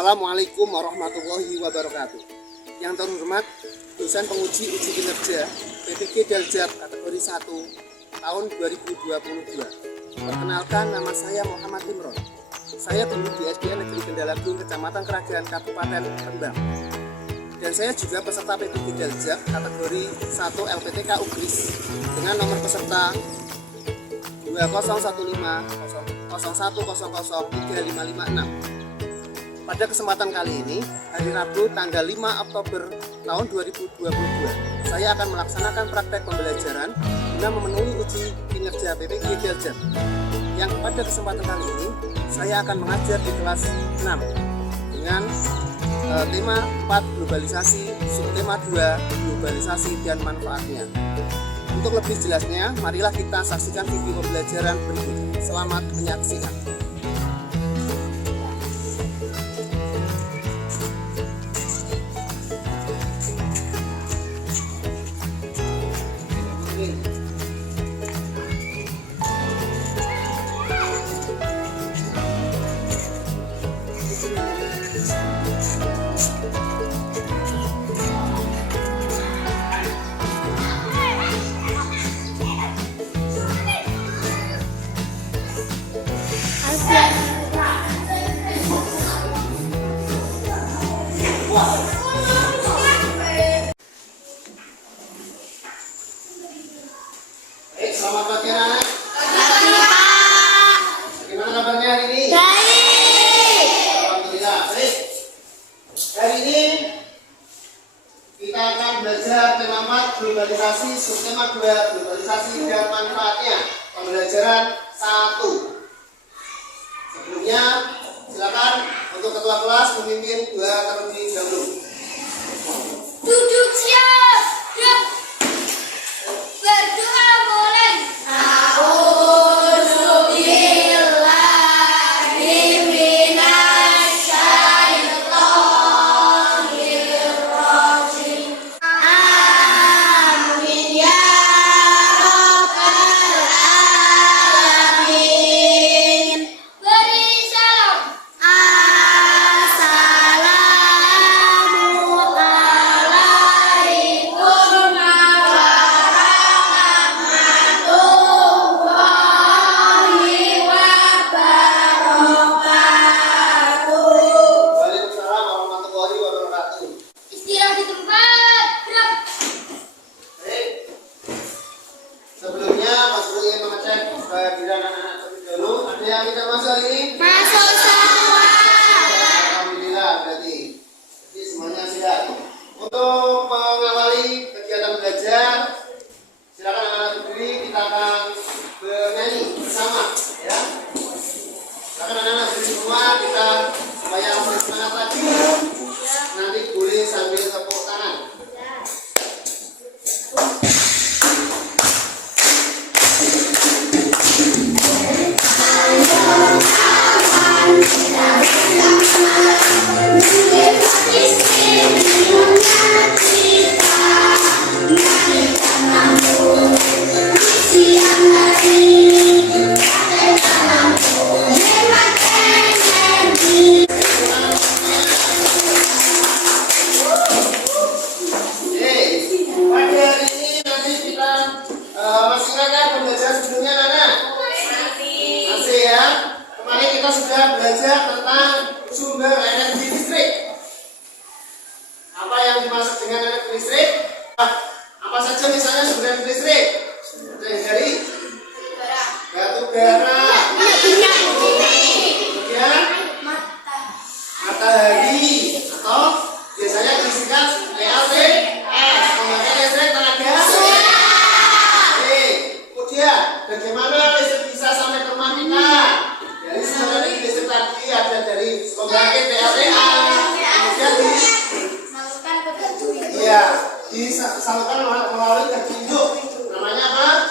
Assalamualaikum warahmatullahi wabarakatuh. Yang terhormat dosen penguji uji kinerja PPG Daljak kategori 1 tahun 2022. Perkenalkan, nama saya Muhammad Imron. Saya guru di SDN Negeri Gendalagung, Kecamatan Kerajaan, Kabupaten Rembang. Dan saya juga peserta PPG Daljak kategori 1 LPTK Ugris dengan nomor peserta 201501003556. Pada kesempatan kali ini, hari Rabu tanggal 5 Oktober tahun 2022, saya akan melaksanakan praktek pembelajaran guna memenuhi uji kinerja PPG Daljak. Yang pada kesempatan kali ini, saya akan mengajar di kelas 6 dengan tema 4 globalisasi, subtema 2 globalisasi dan manfaatnya. Untuk lebih jelasnya, marilah kita saksikan video pembelajaran berikut. Selamat menyaksikan. Selamat pagi anak. Pagi Pak. Bagaimana kabarnya hari ini? Baik. Alhamdulillah. Baik. Hari ini kita akan belajar tema 4 globalisasi, subtema 2 globalisasi dan manfaatnya. Pembelajaran 1. Sebelumnya silakan untuk ketua kelas memimpin 2 terlebih dahulu. Duduk siap. Siap. Berdoa mulai. Sebelumnya Mas Guru ingin mengecek kehadiran anak-anak terlebih dahulu. Ada yang tidak masuk hari ini? Masuk semua. Alhamdulillah berarti. Jadi semuanya siap. Untuk mengawali kegiatan belajar, silakan anak-anak berdiri, kita akan bernyanyi bersama, ya. Silakan anak-anak berdiri semua, kita supaya lebih semangat lagi. Nanti boleh sambil tepuk tangan. Masih ingat pembelajaran sebelumnya, anak? Masih ya. Kemarin kita sudah belajar tentang sumber energi listrik. Apa yang dimaksud dengan energi listrik? Apa saja misalnya sumber energi listrik? Dari batu bara, kemudian matahari, atau biasanya disingkat PLTS, pembangkit listrik tenaga. Kemudian bagaimana listrik bisa sampai ke rumah kita? Dari sumber listrik tadi ada dari pembangkit PLTA, kemudian disalurkan melalui gardu induk. Namanya apa?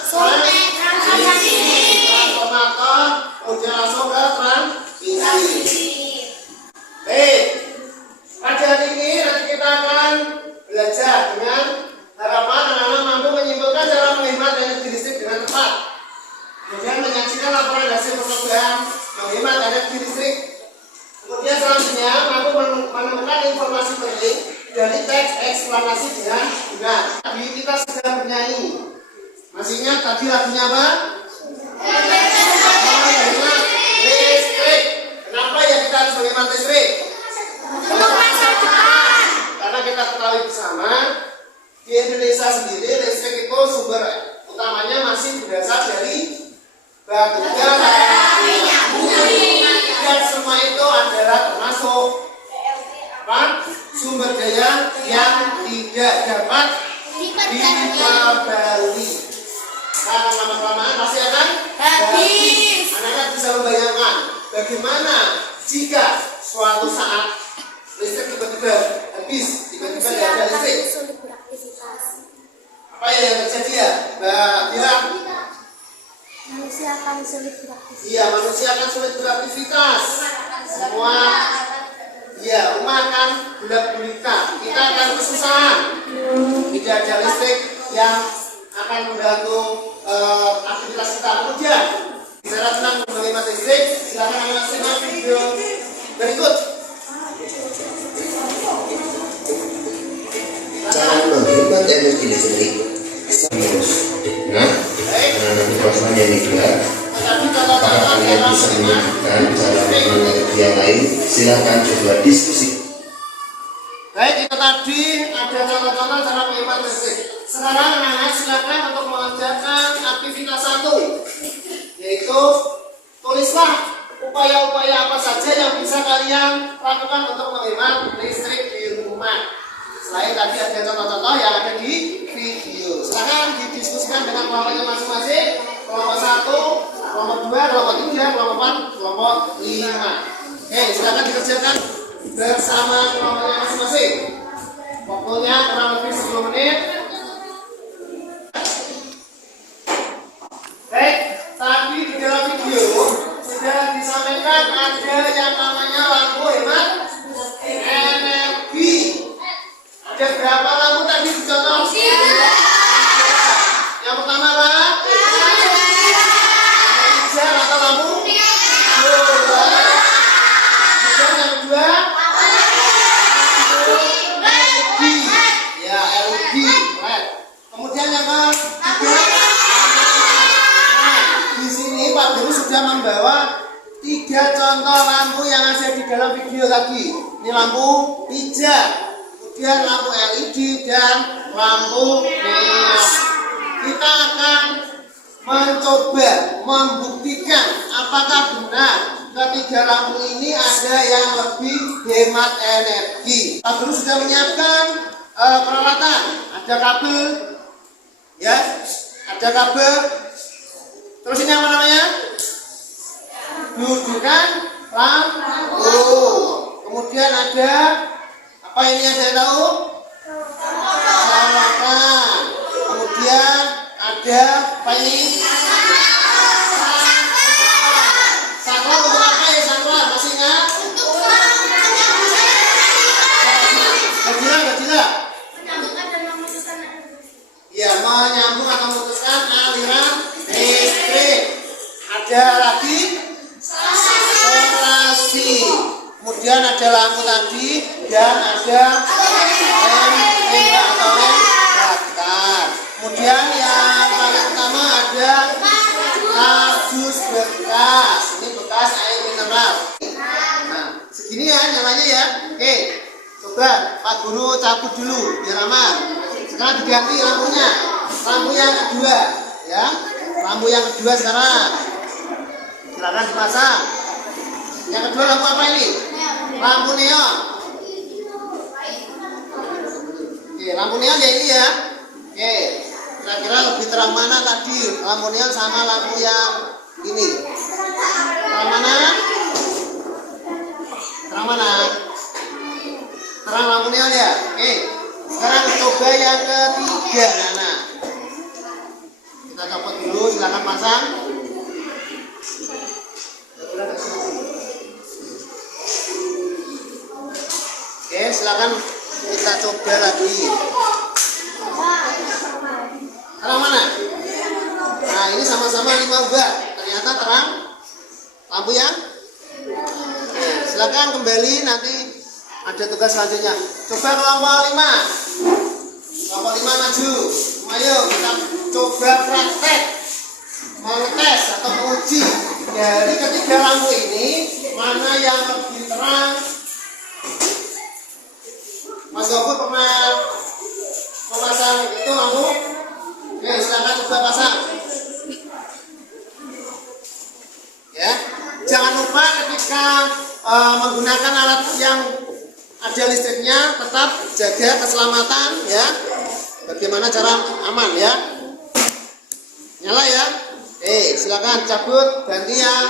Transformator, kemudian langsung ke transmisi. Baik. Pada hari ini nanti kita akan belajar dengan harapan anak-anak mampu menyimpulkan cara menghemat energi listrik dengan tepat. Kemudian menyaksikan laporan hasil percobaan menghemat energi listrik. Kemudian selanjutnya mampu dari teks eksplanasi dengan benar. Tadi kita sudah bernyanyi. Masih ingat tadi lagunya apa? Hemat listrik. Kenapa ya kita harus menghemat listrik? Untuk masa depan. Karena kita ketahui bersama di Indonesia sendiri listrik itu sumber utamanya masih berasal dari batu bara, minyak bumi, dan semua itu adalah termasuk apa? Sumber daya yang tidak dapat diperbarui. Karena lama-kelamaan pasti akan habis. Anak-anak bisa membayangkan bagaimana jika suatu saat listrik tiba-tiba habis, tiba-tiba tidak ada listrik. Apa yang terjadi ya, Mbak Bila? Manusia akan sulit beraktivitas. Iya, manusia akan sulit beraktivitas. Semua, iya, rumah akan gelap gulita. Kita akan kesusahan. Tidak ada listrik yang akan mengganggu aktivitas kita. Kemudian, bicara tentang menghemat listrik, silakan anak simak video berikut. Cara menghemat energi listrik. Nah, nanti pasalnya ini juga. Apakah kalian bisa menunjukkan cara menghemat energi yang lain? Silahkan coba diskusi. Baik, itu tadi ada contoh-contoh cara menghemat listrik. Sekarang anak-anak silakan untuk mengerjakan aktivitas 1, yaitu tulislah upaya-upaya apa saja yang bisa kalian lakukan untuk menghemat listrik di rumah. Selain tadi ada contoh-contoh yang ada di video. Silakan didiskusikan dengan kelompoknya masing-masing. Kelompok 1, kelompok 2, kelompok 3, kelompok 4, kelompok 5. Oke, silakan dikerjakan bersama kelompoknya masing-masing. Waktunya kurang lebih 10 menit. Baik, tadi di dalam video sudah disampaikan ada yang namanya lampu hemat energi. Ada berapa lampu tadi dicontoh? Yang pertama apa? Hijau atau lampu? Kemudian yang kedua? LED. Ya, LED. LED. Kemudian yang ketiga? Nah, di sini Pak Guru sudah membawa 3 contoh lampu yang ada di dalam video tadi. Ini lampu hijau, kemudian lampu LED dan lampu neon. Kita akan mencoba membuktikan apakah benar ketiga lampu ini ada yang lebih hemat energi. Pak Guru sudah menyiapkan peralatan, ada kabel, ya, ada kabel. Terus ini apa namanya? Dudukan lampu. Kemudian ada apa ini yang saya tahu? Colokan. Kemudian ada apa ini? Saklar untuk apa ya saklar? Masih ingat? Gajila. Ya, menyambung atau memutuskan aliran listrik. Ada lagi solasi. Kemudian ada lampu tadi dan ada tembak atau lem bakar. Kemudian yang paling utama ada kardus bekas. Ini bekas air mineral. Nah, segini ya nyalanya ya. Oke, coba Pak Guru cabut dulu biar aman. Sekarang diganti lampunya. Lampu yang kedua, ya. Lampu yang kedua sekarang. Silakan dipasang. Yang kedua lampu apa ini? Lampu neon. Oke, lampu neon ya ini ya. Oke, kira-kira lebih terang mana tadi? Lampu neon sama lampu yang ini. Terang mana? Terang mana? Terang lampu neon ya. Oke, sekarang coba yang ketiga, Nana. Kita copot dulu, silakan pasang. Oke, silakan kita coba lagi. Terang mana? Nah, ini sama-sama 5 watt. Ternyata terang lampu yang. Oke, silakan kembali nanti ada tugas selanjutnya. Coba kelompok 5. Kelompok 5 maju. Ayo kita coba praktek mengetes atau menguji dari ketiga lampu ini mana yang lebih terang. Mas Gopur pernah memasang itu lampu? Oke, silakan coba pasang. Ya, jangan lupa ketika menggunakan alat yang ada listriknya tetap jaga keselamatan ya. Bagaimana cara aman ya? Nyala ya. Silakan cabut ganti yang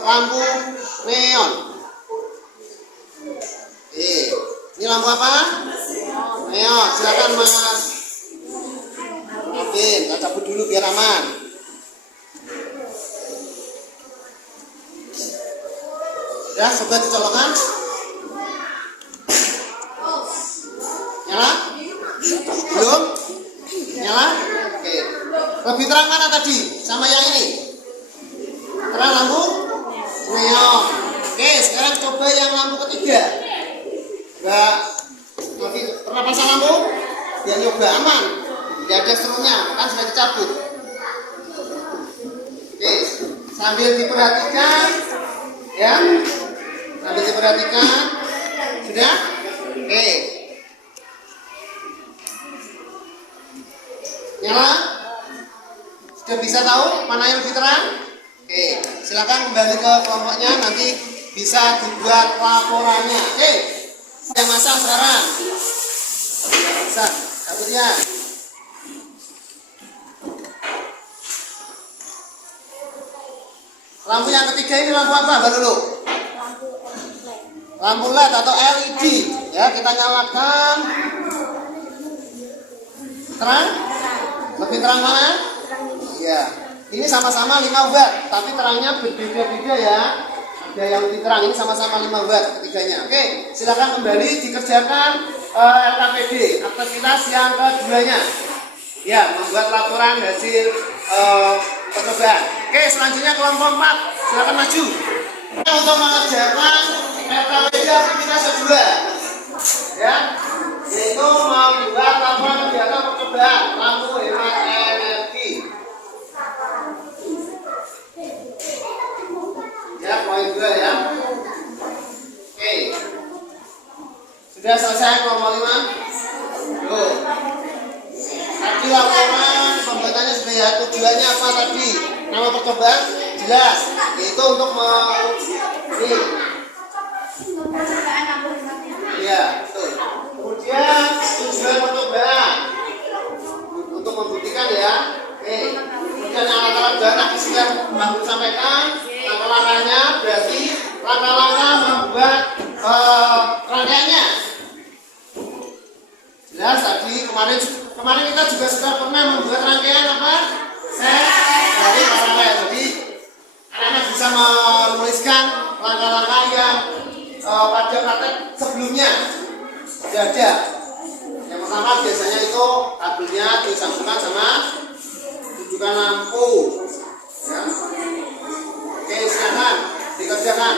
lampu neon. Ini lampu apa? Neon. Silakan Mas. Oke, kita cabut dulu biar aman. Ya, coba dicolokkan. Nyala? Belum? Nyala? Oke. Lebih terang mana tadi? Sama yang ini? Terang lampu? Neon. Oke, sekarang coba yang lampu ketiga. Enggak. Pernah pasang lampu? Biar nyoba aman. Tidak ada serunya, kan sudah dicabut. Oke, sambil diperhatikan. Ya. Sambil diperhatikan. Sudah? Oke. Nyala? Sudah bisa tahu mana yang lebih terang? Oke, silakan kembali ke kelompoknya, nanti bisa dibuat laporannya. Oke, saya masang sekarang. Masang, cabutnya. Lampu yang ketiga ini lampu apa, Mbak Lulu? Lampu LED atau LED. Ya, kita nyalakan. Terang? Lebih terang mana? Iya. Ini sama-sama 5 watt, tapi terangnya berbeda-beda ya. Ada yang lebih terang, ini sama-sama 5 watt ketiganya. Oke, silakan kembali dikerjakan LKPD, aktivitas yang keduanya. Ya, membuat laporan hasil percobaan. Oke, selanjutnya kelompok 4, silakan maju. Untuk mengerjakan LKPD aktivitas kedua, ya, yaitu membuat laporan kegiatan percobaan lampu hemat energi. Ya, poin 2 ya. Oke, sudah selesai kelompok 5. Tuh. Tadi laporan pembuatannya sudah ya. Tujuannya apa tadi? Nama percobaan jelas, yaitu untuk ya, betul. Kemudian tujuan percobaan untuk membuktikan ya. Kemudian alat-alat bahan tadi sudah Mbak sampaikan. Langkah-langkahnya berarti langkah-langkah membuat rangkaiannya. Jelas tadi kemarin kita juga sudah pernah membuat rangkaian apa? Set dari rangkaian. Jadi anak-anak bisa menuliskan langkah-langkah yang pada praktek sebelumnya sudah ada. Yang pertama biasanya itu kabelnya disambungkan sama rujukan lampu. Ya. Oke, silakan dikerjakan.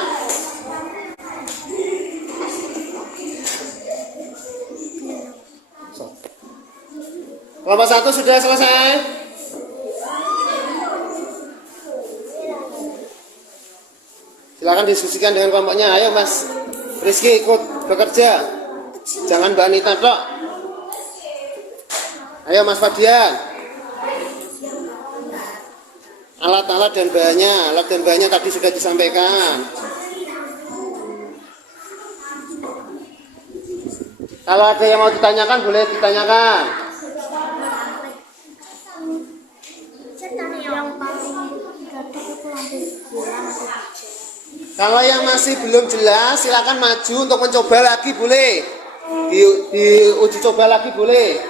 Kelompok 1 sudah selesai. Silakan diskusikan dengan kelompoknya. Ayo Mas Rizky ikut bekerja. Jangan Mbak Anita tok. Ayo Mas Fadian. Alat-alat dan bahannya tadi sudah disampaikan. Kalau ada yang mau ditanyakan boleh ditanyakan. Kalau yang masih belum jelas silakan maju untuk mencoba lagi boleh. Diuji coba lagi boleh.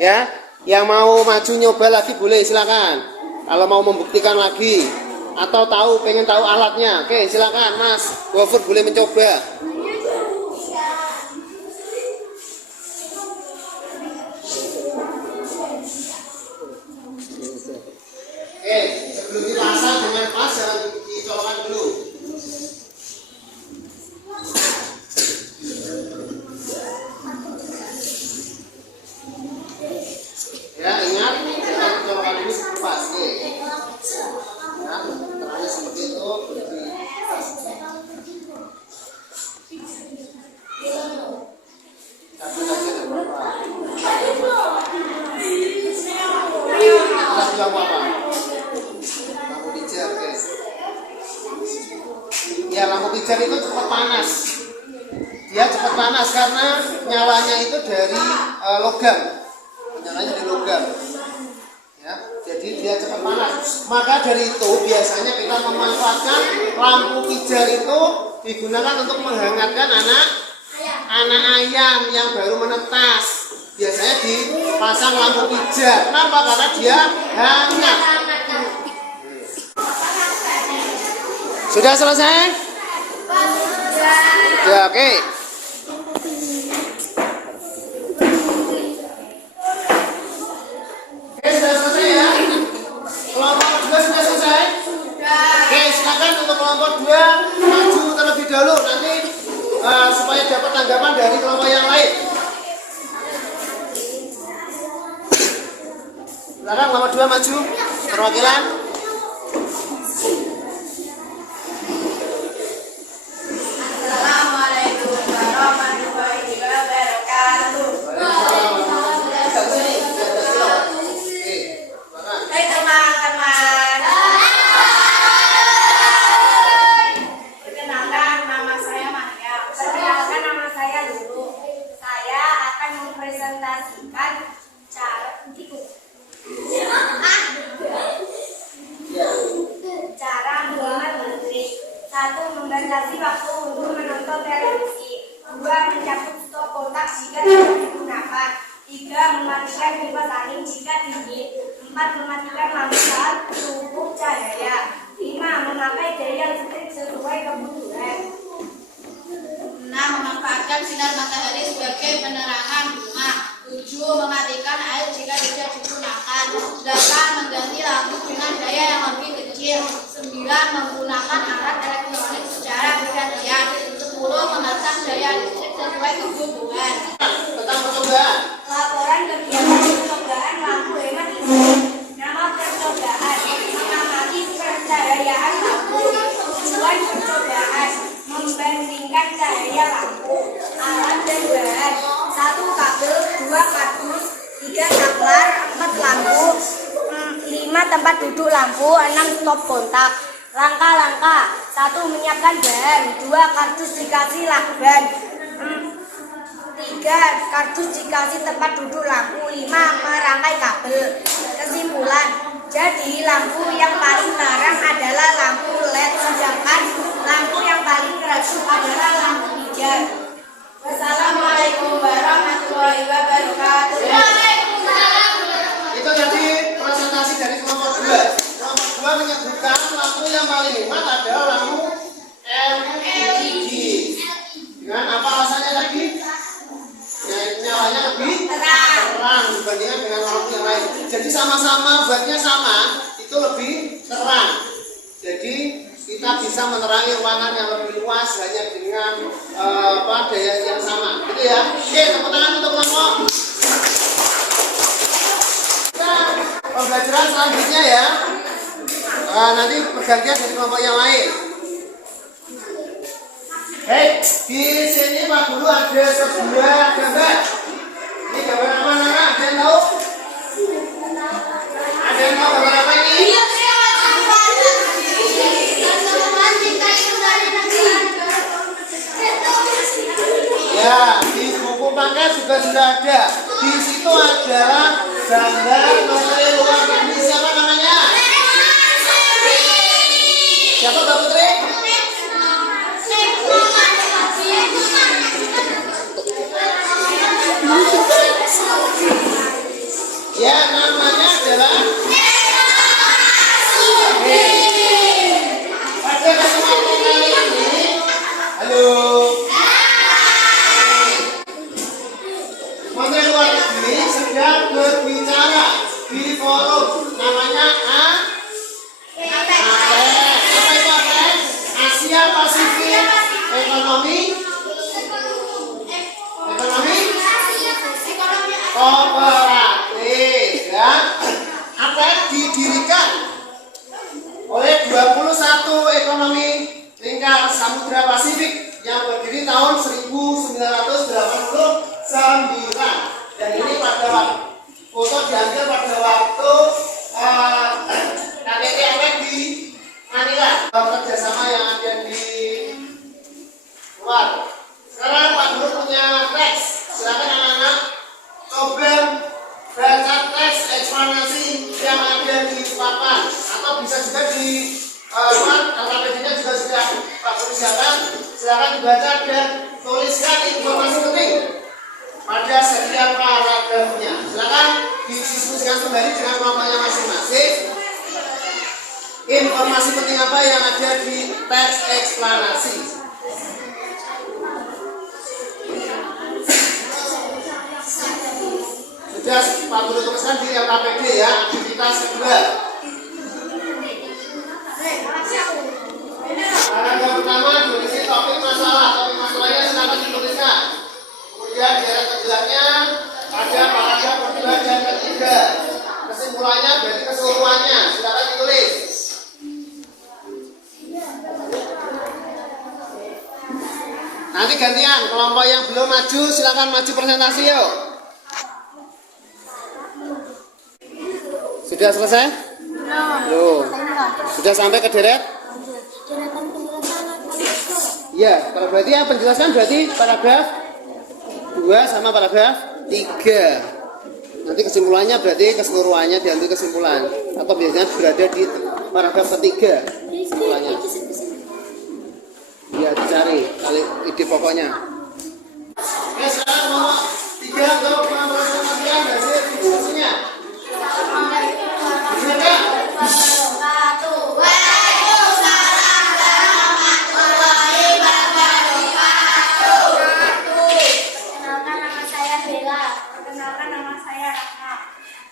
Ya, yang mau maju nyoba lagi boleh silakan. Kalau mau membuktikan lagi atau pengen tahu alatnya, oke silakan Mas Gofur boleh mencoba. Sebelum dipasang dengan pas jangan dicolokkan dulu. Ya, lampu pijar itu cepat panas. Dia cepat panas karena nyalanya itu dari logam. Nyalanya dari logam. Ya, jadi dia cepat panas. Maka dari itu biasanya kita memanfaatkan lampu pijar itu digunakan untuk menghangatkan anak ayam yang baru menetas. Biasanya dipasang lampu pijar. Kenapa? Karena dia hangat. Sudah selesai? Sudah, oke. Oke, sudah selesai ya? Kelompok 2 sudah selesai? Oke, silakan untuk kelompok 2 maju terlebih dahulu nanti supaya dapat tanggapan dari kelompok yang lain. Sekarang kelompok 2 maju perwakilan. Assalamualaikum warahmatullahi wabarakatuh. Hai teman-teman. Perkenalkan, nama saya Maria. Perkenalkan, nama saya Lulu. Saya akan mempresentasikan cara menghemat listrik. 1. Membatasi waktu untuk menonton televisi. 2. Mencabut stop kontak jika tidak digunakan. 3. Mematikan kipas angin jika dingin. 4. Mematikan lampu saat cukup cahaya. 5. Memakai daya listrik sesuai kebutuhan. 6. Memanfaatkan sinar matahari sebagai penerangan. 7. Mematikan air jika tidak digunakan. 8. Mengganti lampu dengan daya yang lebih kecil. 9. Menggunakan alat elektronik secara bergantian. 10. Memasang daya listrik sesuai kebutuhan. Tentang percobaan. Laporan kegiatan percobaan lampu hemat listrik. Nama percobaan: mengamati pencahayaan lampu. Tujuan percobaan: membandingkan cahaya lampu. Alat dan bahan: 1. Kabel, 2. kardus, 3. saklar, 4. lampu, 5. tempat duduk lampu, 6. stop kontak. Langkah-langkah: 1. Menyiapkan bahan. 2. Kardus dikasih lakban. 3. Kardus dikasih tempat duduk lampu. 5. Merangkai kabel. Kesimpulan: jadi lampu yang paling larang adalah lampu LED, sedangkan lampu yang paling redup adalah lampu pijar. Wassalamualaikum warahmatullahi wabarakatuh. Itu tadi presentasi dari kelompok 2. Kelompok 2 menyebutkan lampu yang paling hemat adalah lampu LED. Dengan apa alasannya tadi? Nyalanya lebih terang dibandingkan dengan lampu yang lain. Jadi sama-sama buatnya sama, itu lebih terang. Jadi kita bisa menerangi ruangan yang lebih luas hanya dengan daya yang sama, gitu ya. Oke, tepuk tangan untuk kelompok. Nah, pembelajaran selanjutnya ya. Nanti pergantian dari kelompok yang lain. Hei, di sini Pak Guru ada sebuah gambar. Ini gambar apa, Nara? Ada yang tahu? Ada yang tahu gambar apa ini? Ya, di buku paket juga sudah ada. Di situ adalah gambar menteri luar negeri. Siapa namanya? Siapa, Mbak Putri? Ya, namanya adalah pada kesempatan kali ini. Halo. Menteri Luar Negeri sedang berbicara di forum namanya APEC. Apa itu APEC? Asia Pasifik Ekonomi Kooperatif, ya. APEC didirikan oleh 21 ekonomi lingkar Samudra Pasifik yang berdiri tahun 1989. Dan ini pada foto diambil pada waktu KTT APEC di Manila. Kerjasama yang ada di Silakan dibaca dan tuliskan informasi penting pada setiap paragrafnya. Silakan didiskusikan kembali dengan kelompoknya masing-masing. Informasi penting apa yang ada di teks eksplanasi? Sudah Pak Guru tuliskan di LKPD ya, aktivitas kedua. Paragraf pertama diisi topik masalahnya silakan dituliskan. Kemudian di ayat penjelasnya ada paragraf kedua dan ketiga. Kesimpulannya berarti keseluruhannya silakan ditulis. Nanti gantian, kelompok yang belum maju silakan maju presentasi yuk. Sudah selesai? Loh. Sudah sampai ke deret? Ya, kalau berarti yang penjelasan berarti paragraf 2 sama paragraf 3. Nanti kesimpulannya berarti keseluruhannya diambil kesimpulan. Atau biasanya berada di paragraf ketiga kesimpulannya. Ya, dicari kali ide pokoknya. Oke, sekarang nomor 3 untuk mempresentasikan hasil diskusinya.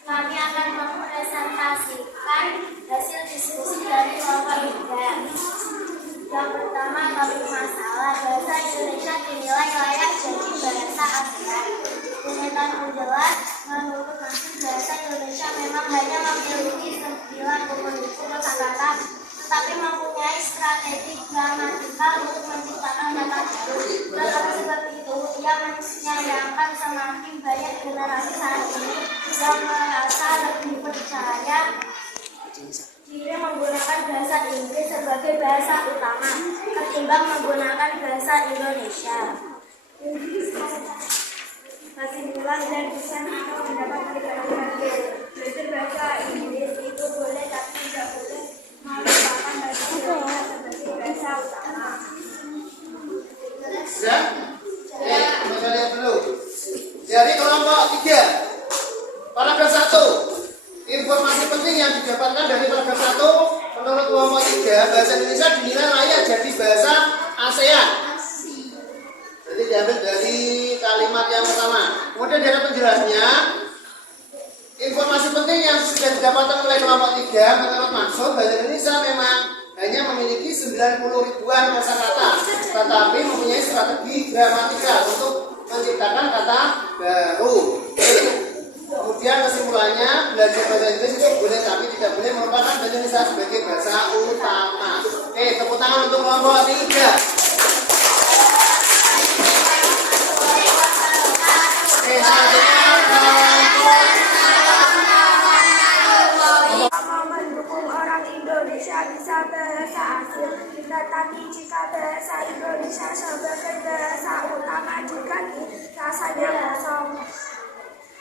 Kami akan mempresentasikan hasil diskusi dari kelompok 3. Yang pertama, topik masalah bahasa Indonesia dinilai layak jadi bahasa ASEAN. Pernyataan penjelas menurut Masjid bahasa Indonesia memang hanya memiliki 97 kosakata, tetapi mempunyai strategi gramatikal untuk menciptakan kata baru. Oleh sebab itu, ia menyayangkan semakin banyak generasi saat ini yang merasa lebih percaya diri menggunakan bahasa Inggris sebagai bahasa utama ketimbang menggunakan bahasa Indonesia. Kesimpulan dan desain atau pendapat belajar bahasa Inggris itu boleh tapi tidak boleh melupakan bahasa Indonesia sebagai bahasa utama. Sudah? Kita lihat dulu. Dari kelompok 3, paragraf 1. Informasi penting yang didapatkan dari paragraf 1 menurut kelompok 3, bahasa Indonesia dinilai layak jadi bahasa ASEAN. Jadi diambil dari kalimat yang pertama. Kemudian dari penjelasnya, informasi penting yang sudah didapatkan oleh kelompok 3 menurut maksud bahasa Indonesia memang hanya memiliki 90 ribuan kosakata, tetapi mempunyai strategi gramatikal untuk menciptakan kata baru. Kemudian kesimpulannya, belajar bahasa Inggris itu boleh tapi tidak boleh merupakan bahasa Indonesia sebagai bahasa utama. Oke, tepuk tangan untuk kelompok 3. Oke, mendukung orang Indonesia bisa bahasa asing, tetapi jika bahasa Indonesia sebagai bahasa utama juga rasanya kosong.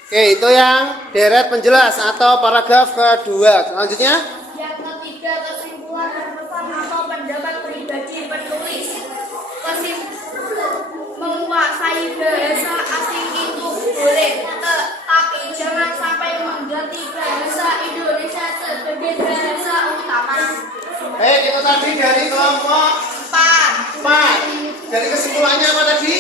Oke, itu yang deret penjelas atau paragraf kedua. Selanjutnya, Yang ketiga, kesimpulan dan pesan atau pendapat pribadi penulis. Menguasai bahasa asing itu boleh, tetapi jangan sampai mengganti bahasa Indonesia sebagai bahasa utama. baik itu tadi dari kelompok 4. Dari kesimpulannya apa tadi?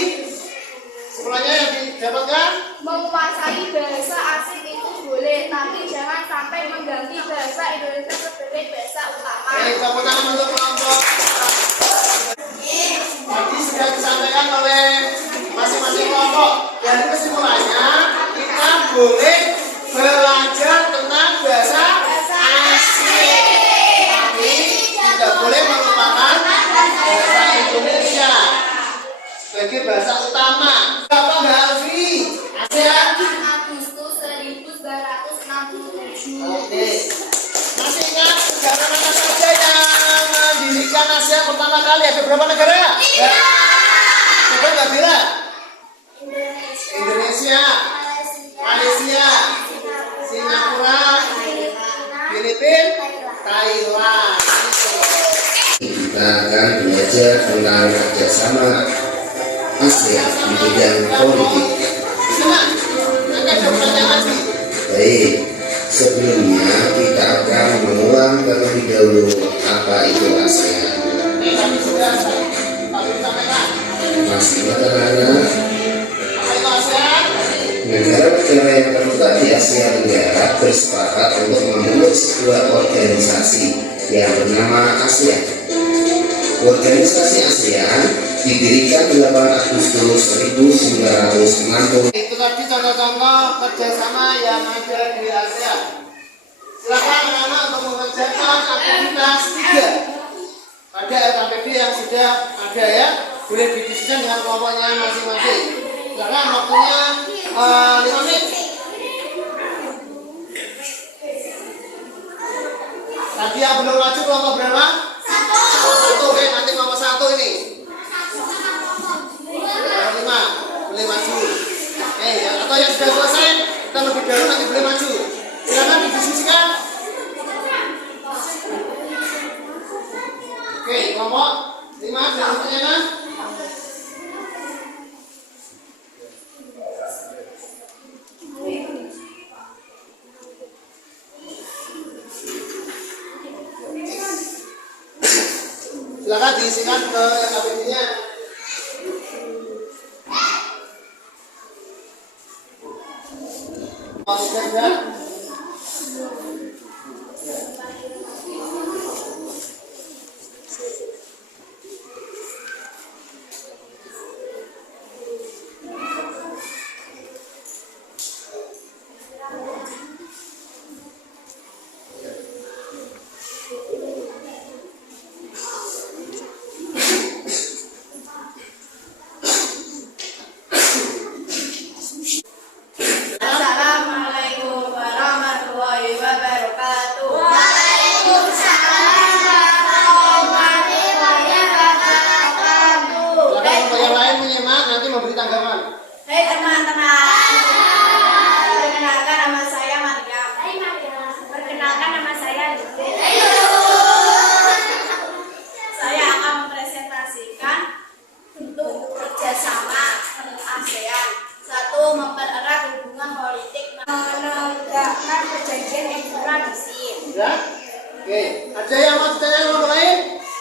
Kesimpulannya yang didapatkan? Menguasai bahasa asing itu boleh, tapi jangan sampai mengganti bahasa Indonesia sebagai bahasa utama. Baik, tepuk tangan untuk kelompok. Tadi sudah disampaikan oleh masing-masing kelompok. Dari kesimpulannya, kita boleh belajar tentang bahasa asing, tapi tidak boleh melupakan bahasa Indonesia sebagai bahasa utama. Apa Mbak Alfi? ASEAN Agustus 1967. Oke. Masih ingat negara mana saja yang mendirikan ASEAN pertama kali? Ada berapa negara? Ya. Coba Mbak Bila. Indonesia, Malaysia, Singapura, Filipina, Thailand. kita akan belajar tentang kerjasama ASEAN di bidang politik. Baik, sebelumnya kita akan mengulang terlebih dahulu apa itu ASEAN. Masih anak-anak, negara-negara yang terletak di Asia Tenggara bersepakat untuk membentuk sebuah organisasi yang bernama ASEAN. Organisasi ASEAN didirikan 8 Agustus 1960. Itu tadi contoh-contoh kerjasama yang ada di ASEAN. Silakan anak-anak untuk mengerjakan aktivitas 3 pada LKPD yang sudah ada ya. Boleh didiskusikan dengan kelompoknya masing-masing. Silakan waktunya 5 menit. Tadi yang belum maju kelompok berapa? Satu. Oke, nanti kelompok 1 ini. Kelompok 5 boleh maju. Ya, atau yang sudah selesai kita lebih dahulu nanti boleh maju. Silakan didiskusikan. Oke, kelompok 5 sudah ditanyakan. Silakan diisikan ke KPD-nya. Sudah. Assalamualaikum warahmatullahi wabarakatuh. Silakan untuk yang lain menyimak nanti memberi tanggapan. Hai teman-teman, perkenalkan nama saya Maryam. Perkenalkan nama saya Lulu. Saya akan mempresentasikan bentuk kerjasama ASEAN. 1. Mempererat hubungan politik, menegakkan perjanjian ekstradisi. Ya? Oke, ada yang mau ditanya kelompok lain?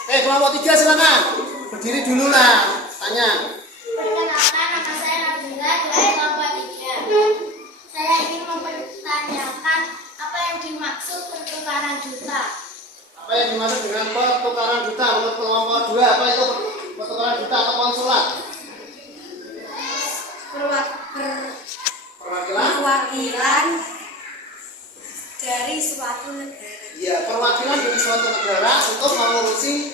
Kelompok 3 silakan. Berdiri dulu lah, tanya. Perkenalkan, nama saya Nabila dari kelompok 3. Saya ingin mempertanyakan apa yang dimaksud pertukaran duta. Apa yang dimaksud dengan pertukaran duta menurut kelompok 2? Apa itu pertukaran duta atau konsulat? Perwakilan dari suatu negara. Ya, perwakilan dari suatu negara untuk mengurusi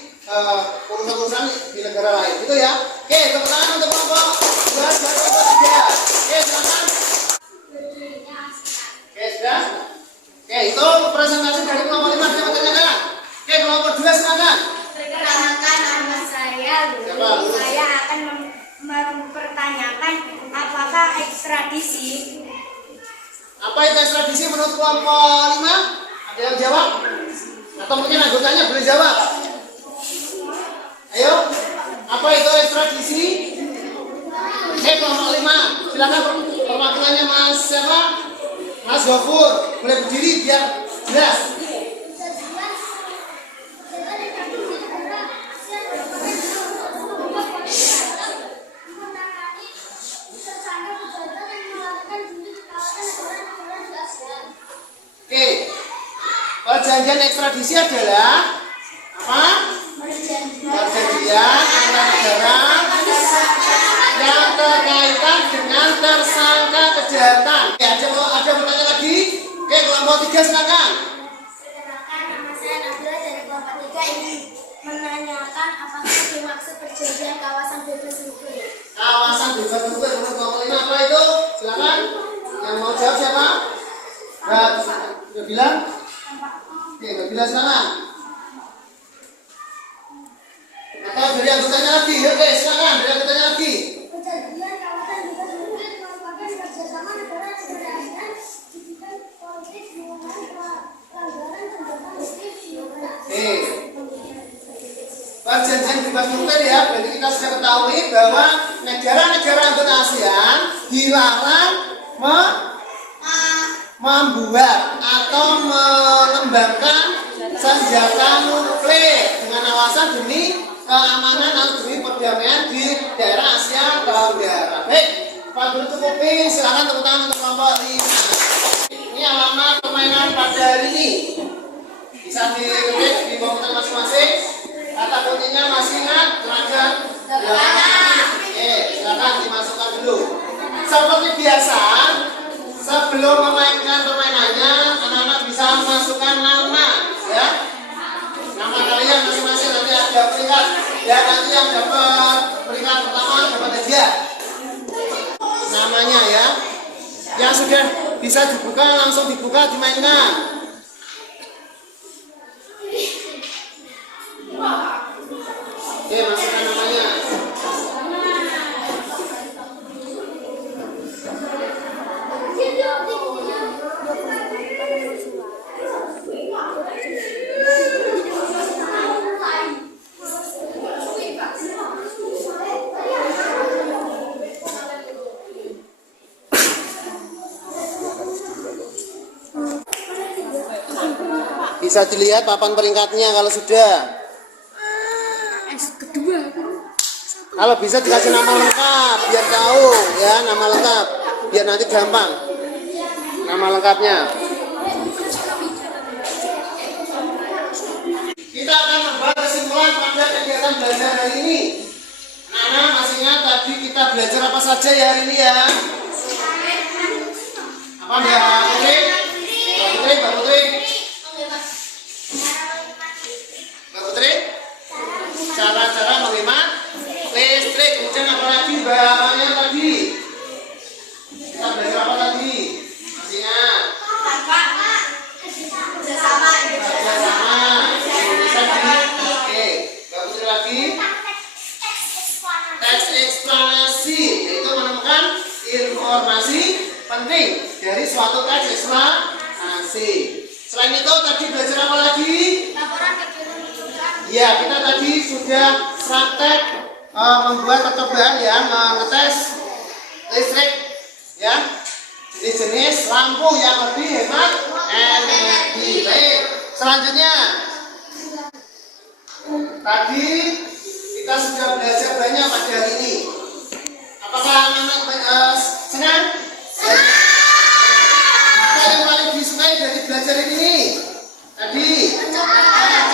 urusan-urusan di negara lain. Itu ya. Oke, tepuk tangan untuk kelompok 2 dan kelompok 3. Oke, silakan. Oke, sudah. Oke, itu presentasi dari kelompok 5 yang bertanyakan. Oke, kelompok 2 silakan. Perkenalkan, nama saya Lulu. Saya akan mempertanyakan apakah ekstradisi. Apa itu ekstradisi menurut kelompok 5? Ada yang jawab? Atau mungkin anggotanya boleh jawab? Ayo, apa itu ekstradisi? Kelompok 5, silakan perwakilannya Mas siapa? Mas Gofur, boleh berdiri biar jelas. Oke, perjanjian ekstradisi adalah apa? Perjanjian antara negara yang terkaitan dengan tersangka kejahatan. Oke, ada bertanya lagi? Oke, kelompok 3 silakan. Perkenalkan, nama saya Nabila dari kelompok 3 ingin menanyakan apakah dimaksud perjanjian kawasan bebas nuklir. Kawasan bebas nuklir menurut kelompok 5 apa itu? Silakan. Yang mau jawab siapa? Udah bilang? Oke, udah bilang silakan. Atau dari anggotanya lagi? Oke, silakan dari anggotanya lagi. Perjanjian kawasan bebas nuklir merupakan kerjasama negara-negara ASEAN di bidang politik mengenai pelanggaran senjata nuklir di wilayah. Oke. perjanjian bebas nuklir ya. Berarti kita sudah ketahui bahwa negara-negara anggota ASEAN dilarang membuat atau mengembangkan senjata nuklir dengan alasan demi keamanan atau demi perdamaian di daerah Asia Tenggara. Baik, Pak Guru cukupi, silakan tepuk tangan untuk kelompok 5. Ini alamat permainan pada hari ini. Bisa diketik di komputer masing-masing. Kata kuncinya masih ingat, tenaga. Oke, silakan dimasukkan dulu. Seperti biasa, sebelum memainkan permainannya, anak-anak bisa masukkan nama, ya. Nama kalian masing-masing nanti ada peringkat. Ya, nanti yang dapat peringkat pertama dapat hadiah. Namanya ya. Yang sudah bisa dibuka langsung dibuka, dimainkan. Oke, masukkan namanya. Bisa dilihat papan peringkatnya kalau sudah. Kalau bisa dikasih nama lengkap biar tahu ya, nama lengkap biar nanti gampang. Nama lengkapnya. Kita akan membahas kesimpulan pada kegiatan belajar hari ini. Anak masih ingat tadi kita belajar apa saja ya hari ini ya? Apa Mbak Putri? Mbak Putri? Cara-cara menghemat listrik. Kemudian apa lagi bahannya tadi? Kita belajar apa tadi? Masih ingat? Kerjasama. Oke, Mbak Putri lagi. Teks eksplanasi, yaitu menemukan informasi penting dari suatu teks eksplanasi. Selain itu tadi belajar apa lagi? Ya, kita tadi sudah praktek membuat percobaan ya, mengetes listrik ya, jenis-jenis lampu yang lebih hemat energi. Baik, selanjutnya tadi kita sudah belajar banyak pada hari ini. Apakah anak-anak senang? Apa yang paling disukai dari belajar ini? Tadi percobaan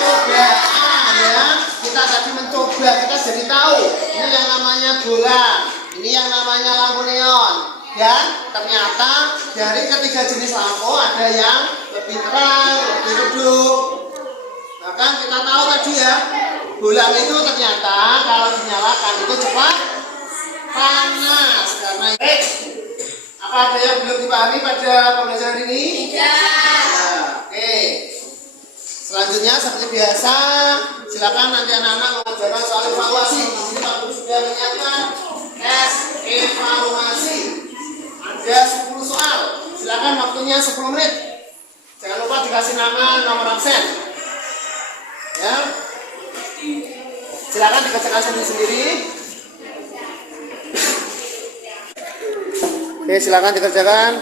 ya, kita tadi mencoba, kita jadi tahu ini yang namanya bola, ini yang namanya lampu neon. Dan ternyata dari ketiga jenis lampu ada yang lebih terang, lebih redup. Bahkan kita tahu tadi ya, bola itu ternyata kalau dinyalakan itu cepat panas karena itu. Apa ada yang belum dipahami pada pembelajaran ini? Tidak. Oke. Selanjutnya seperti biasa, silakan nanti anak-anak mengerjakan soal evaluasi. Di sini Pak Guru sudah menyiapkan tes evaluasi. Ada 10 soal. Silakan waktunya 10 menit. Jangan lupa dikasih nama, nomor absen. Ya. Silakan dikerjakan sendiri-sendiri. Oke, silakan dikerjakan.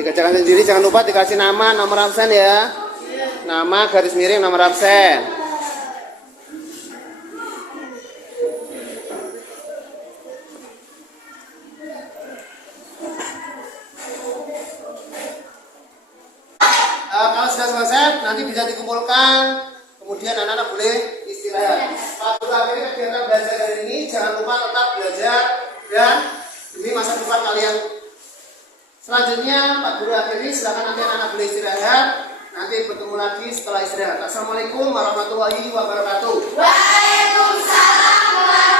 Dikerjakan sendiri, jangan lupa dikasih nama, nomor absen ya. Nama garis miring nomor absen. Kalau sudah selesai nanti bisa dikumpulkan, kemudian anak-anak boleh istirahat. Pada akhir kegiatan belajar hari ini jangan lupa tetap belajar dan demi masa depan kalian. Selanjutnya Pak Guru akhiri, silakan nanti anak-anak boleh istirahat. Nanti bertemu lagi setelah istirahat. Assalamualaikum warahmatullahi wabarakatuh. Waalaikumsalam warahmatullahi wabarakatuh.